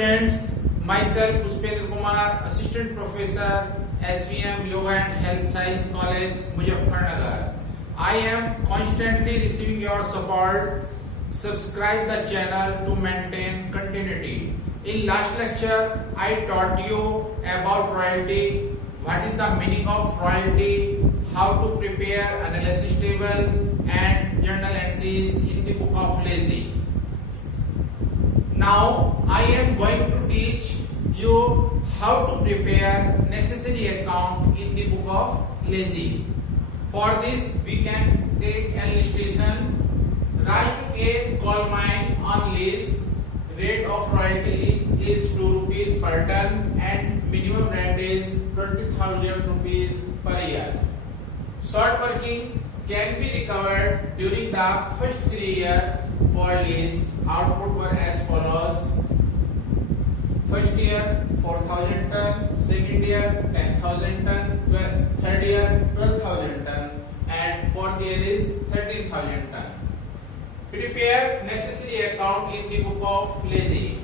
students, myself Pushpendra Kumar, Assistant Professor, SVM Yoga and Health Science College, Muzaffarnagar. I am constantly receiving your support. Subscribe the channel to maintain continuity. In last lecture, I taught you about royalty, what is the meaning of royalty, how to prepare analysis table and journal entries in the book of Lazy. Now I am going to teach you how to prepare necessary account in the book of Lazy. For this we can take an illustration. Write a coal mine on lease. Rate of royalty is 2 rupees per ton and minimum rent is 20,000 rupees per year. Short working can be recovered during the first 3 years for lease. Output were as follows. First year 4,000 ton, second year 10,000 ton, third year 12,000 ton and fourth year is 13,000 ton. Prepare necessary account in the book of Lazy.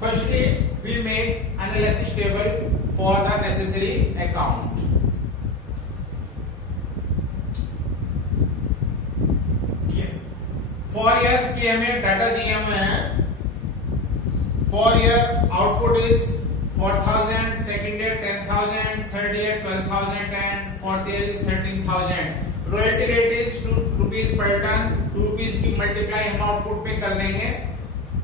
Firstly, we make analysis table for the necessary account. For year की हमें data दिए हुए हैं. For year output is 4,000, second year 10,000, third year 12,000 and fourth year is 13,000. Royalty rate is 2 rupees per ton. 2 rupees की multiply हम output पे कर लेंगे.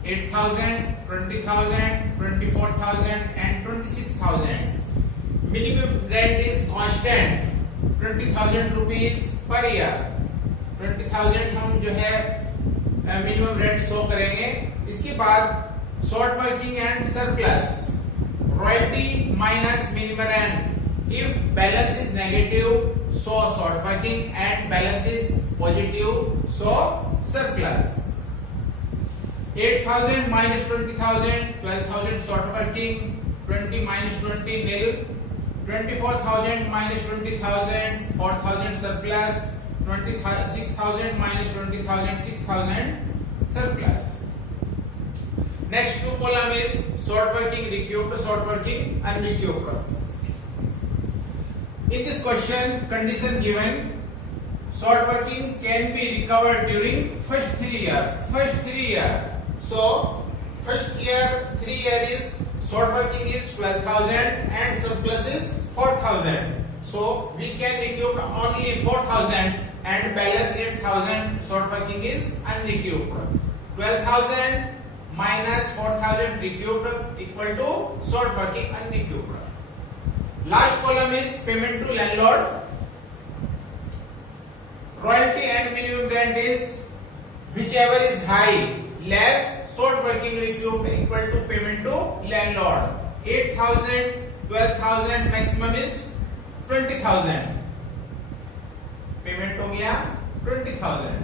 8,000, 20,000, 24,000 and 26,000. Minimum rent is constant 20,000 rupees per year. 20,000 हम जो है मिनिमम रेंट शो करेंगे. इसके बाद short working and surplus. Royalty minus minimum rent. If balance is negative so short working and balance is positive so surplus. 8,000 minus 20,000, 12,000 short working, 20 minus 20 nil, 24,000 minus 20,000, 4,000 surplus, 26,000 minus 20,000, 6,000 surplus. Next two column is short working recouped, short working unrecouped. In this question, condition given, short working can be recovered during first 3 years. First 3 years. So first year 3 year is short working is 12,000 and surplus is 4,000. So we can recoup only 4,000 and balance 8,000 short working is unrecouped. 12,000 minus 4,000 recouped equal to short working unrecouped. Last column is payment to landlord. Royalty and minimum rent is whichever is high less short working recouped equal to payment to landlord. 8,000, 12,000 maximum is 20,000. Payment हो गया 20,000.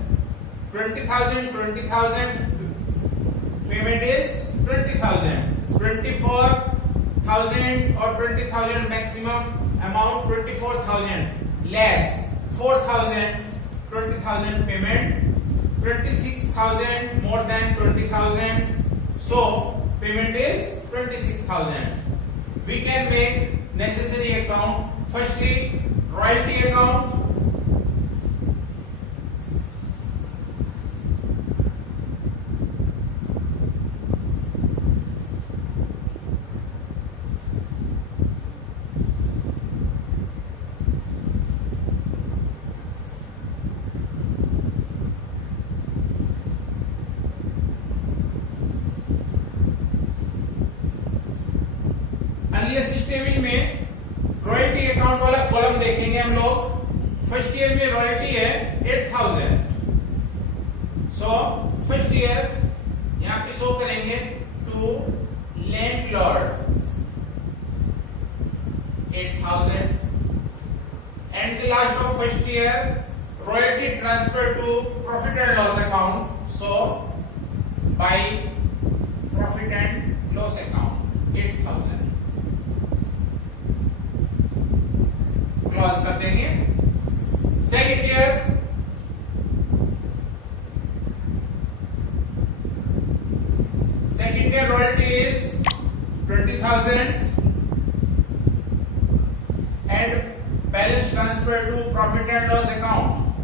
20,000, 20,000 payment is 20,000. 24,000 और 20,000 maximum amount 24,000 less 4,000 20,000 payment. 26,000 more than 20,000 so payment is 26,000. We can make necessary account. Firstly, royalty account. Analysis table में royalty account वाला column देखेंगे हम लोग. First year में royalty है 8,000. सो फर्स्ट ईयर यहां पे शो करेंगे to landlord 8,000 and the last of first year royalty transfer to profit and loss account. So by profit and loss account 8,000 close कर देंगे. Second year second year royalty is 20,000 and balance transfer to profit and loss account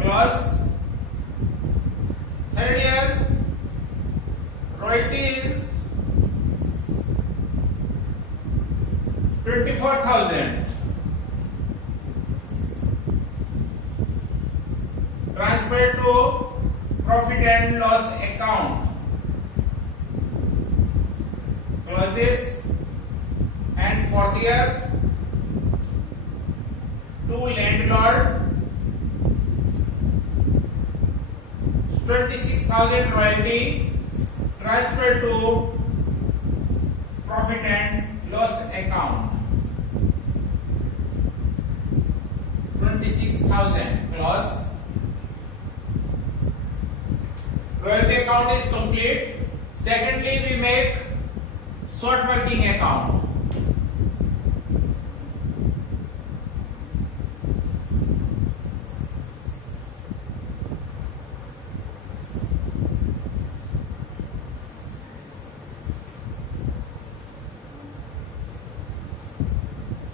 plus third year royalty is 24,000 transfer to profit and loss account. Close this. And fourth year to landlord 26,000 royalty transfer to profit and loss account. 26,000 plus royalty account is complete. Secondly, we make short working account.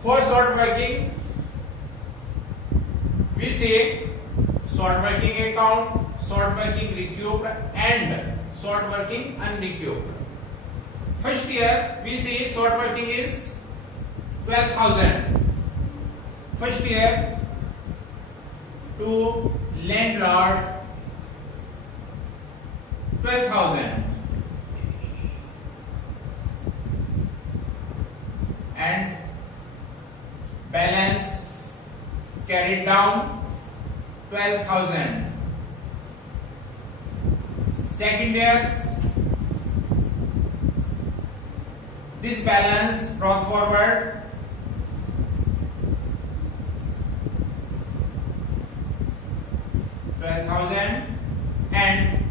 For short working, we say short working account, short working recouped and short working unrecouped. First year we see short working is 12,000. First year to landlord 12,000 and balance carried down 12,000. Second year, this balance brought forward 12,000 and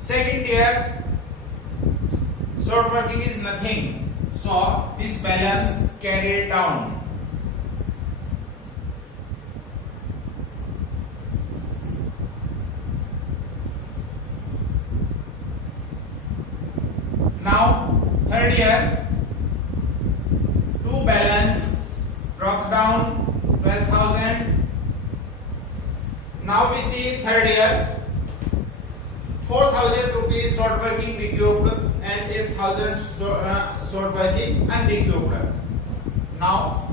second year short working is nothing, so this balance carried down. Now third year to balance brought down 12,000. Now we see third year 4,000 rupees short working recouped and 8,000 short working unrecouped. Now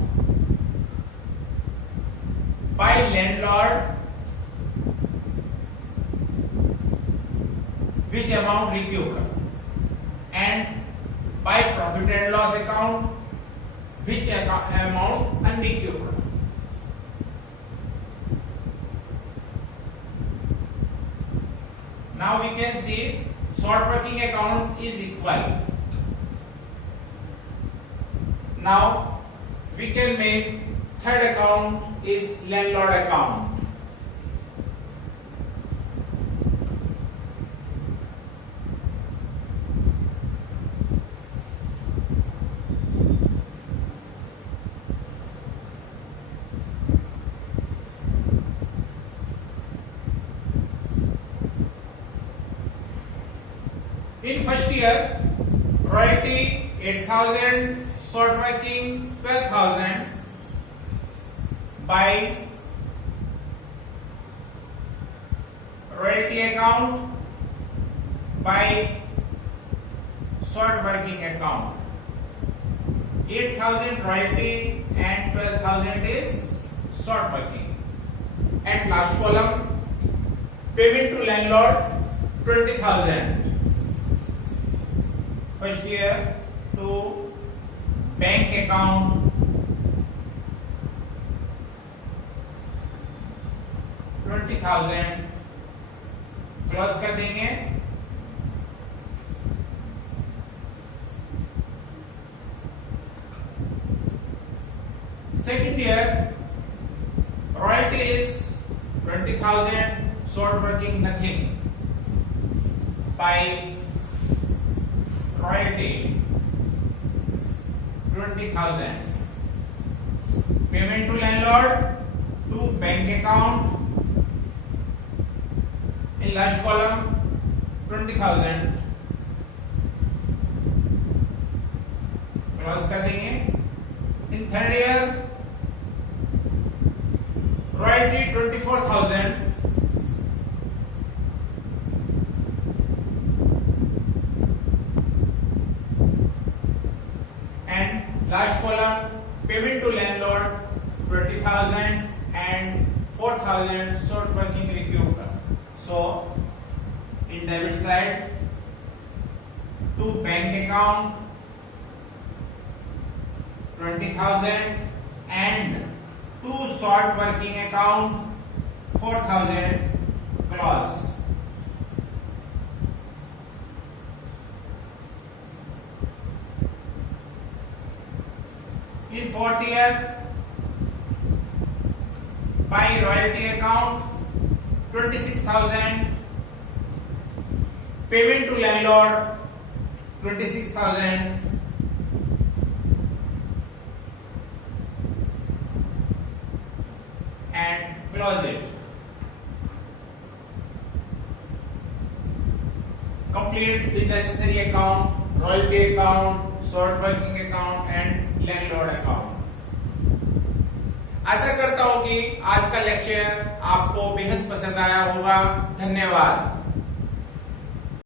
by landlord which amount recouped and by profit and loss account which amount unrecouped. Now we can see short working account is equal. Now we can make third account is landlord account. In first year, royalty 8,000, short working 12,000 by royalty account by short working account. 8,000 royalty and 12,000 is short working. And last column, payment to landlord 20,000. First year to bank account 20,000 close कर देंगे. Second year royalty is 20,000, short working nothing. By royalty 20,000. Payment to landlord to bank account In last column 20,000 cross कर देंगे. In third year royalty 24,000. And last column payment to landlord 20,000 and 4,000 short working recouped. So in debit side to bank account 20,000 and to short working account 4,000 cross. In fourth year by royalty account 26,000, payment to landlord 26,000 and close it. Complete the necessary account, royalty account, short working account and landlord account. आशा करता हूं कि आज का lecture आपको बेहद पसंद आया होगा. धन्यवाद.